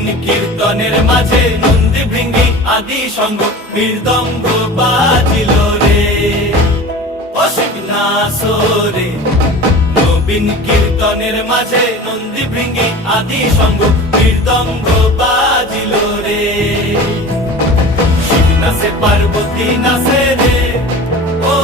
নবীন কীর্তনের মাঝে নন্দী ভৃঙ্গি আদি সঙ্গ মৃদঙ্গ বাজিল রে, অসিক নাসরে। নবীন কীর্তনের মাঝে নন্দী ভৃঙ্গি আদি সঙ্গ মৃদঙ্গ বাজিল রে। শিব নাচে পার্বতী নাচে রে, ও